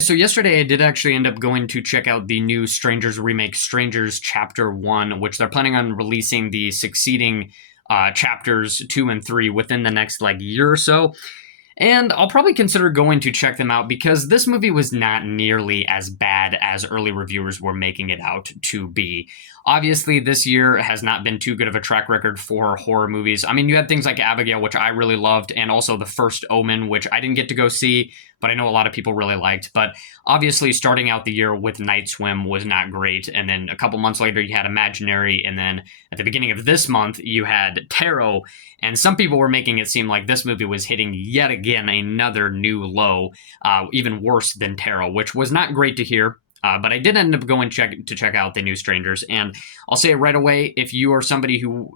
So yesterday I did actually end up going to check out the new Strangers remake, Strangers Chapter 1, which they're planning on releasing the succeeding chapters 2 and 3 within the next year or so. And I'll probably consider going to check them out because this movie was not nearly as bad as early reviewers were making it out to be. Obviously, this year has not been too good of a track record for horror movies. I mean, you had things like Abigail, which I really loved, and also The First Omen, which I didn't get to go see, but I know a lot of people really liked. But obviously, starting out the year with Night Swim was not great. And then a couple months later, you had Imaginary. And then at the beginning of this month, you had Tarot. And some people were making it seem like this movie was hitting yet again another new low, even worse than Tarot, which was not great to hear. But I did end up going to check out the new Strangers, and I'll say it right away: if you are somebody who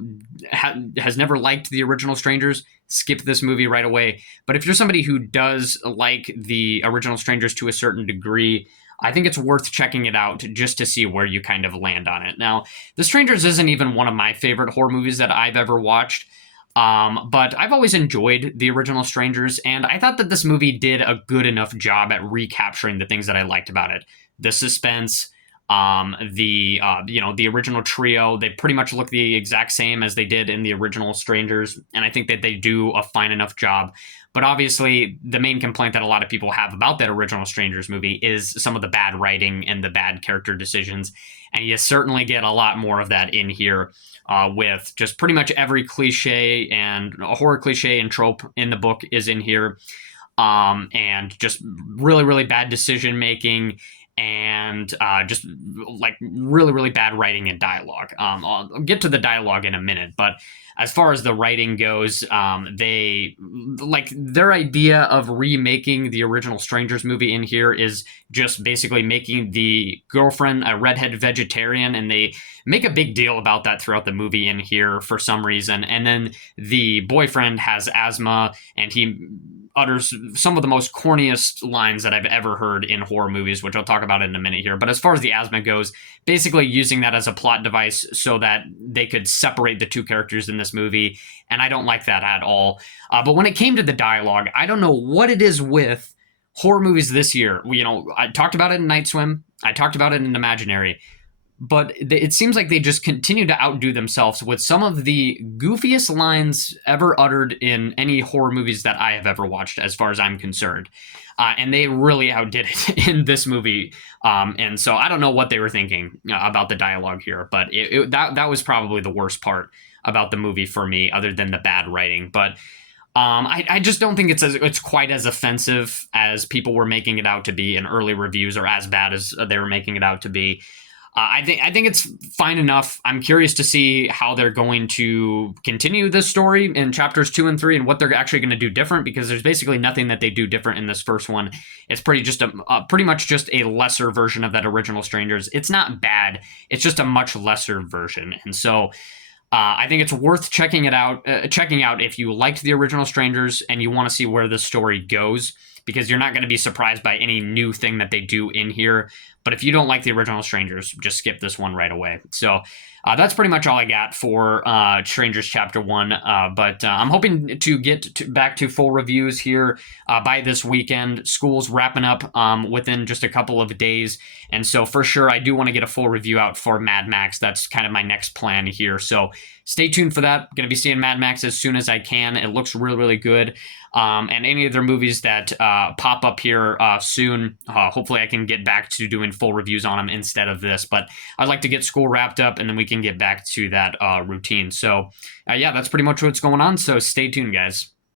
has never liked the original Strangers, skip this movie right away. But if you're somebody who does like the original Strangers to a certain degree, I think it's worth checking it out just to see where you kind of land on it. Now, The Strangers isn't even one of my favorite horror movies that I've ever watched. But I've always enjoyed the original Strangers, and I thought that this movie did a good enough job at recapturing the things that I liked about it. The suspense, the original trio, they pretty much look the exact same as they did in the original Strangers, and I think that they do a fine enough job. But obviously, the main complaint that a lot of people have about that original Strangers movie is some of the bad writing and the bad character decisions, and you certainly get a lot more of that in here. With just pretty much every cliche and a horror cliche and trope in the book is in here, and just really, really bad decision making and just really bad writing and dialogue. I'll get to the dialogue in a minute, but as far as the writing goes, they their idea of remaking the original Strangers movie in here is just basically making the girlfriend a redhead vegetarian, and they make a big deal about that throughout the movie in here for some reason. And then the boyfriend has asthma, and he utters some of the most corniest lines that I've ever heard in horror movies, which I'll talk about in a minute here. But as far as the asthma goes, basically using that as a plot device so that they could separate the two characters in this movie, and I don't like that at all. But when it came to the dialogue, I don't know what it is with horror movies this year. I talked about it in Night Swim, I talked about it in Imaginary, but it seems like they just continue to outdo themselves with some of the goofiest lines ever uttered in any horror movies that I have ever watched, as far as I'm concerned. And they really outdid it in this movie. And so I don't know what they were thinking about the dialogue here, but that was probably the worst part about the movie for me, other than the bad writing. But I just don't think it's quite as offensive as people were making it out to be in early reviews, or as bad as they were making it out to be. I think it's fine enough. I'm curious to see how they're going to continue this story in chapters 2 and 3, and what they're actually going to do different, because there's basically nothing that they do different in this first one. It's pretty much just a lesser version of that original Strangers. It's not bad. It's just a much lesser version, and so I think it's worth checking out if you liked the original Strangers and you want to see where the story goes, because you're not going to be surprised by any new thing that they do in here. But if you don't like the original Strangers, just skip this one right away. So that's pretty much all I got for Strangers Chapter 1. But I'm hoping to get back to full reviews here by this weekend. School's wrapping up within just a couple of days. And so for sure, I do want to get a full review out for Mad Max. That's kind of my next plan here. So stay tuned for that. Going to be seeing Mad Max as soon as I can. It looks really, really good. And any other movies that pop up here soon, hopefully I can get back to doing full reviews on them instead of this. But I'd like to get school wrapped up, and then we can get back to that routine. So yeah, that's pretty much what's going on. So stay tuned, guys.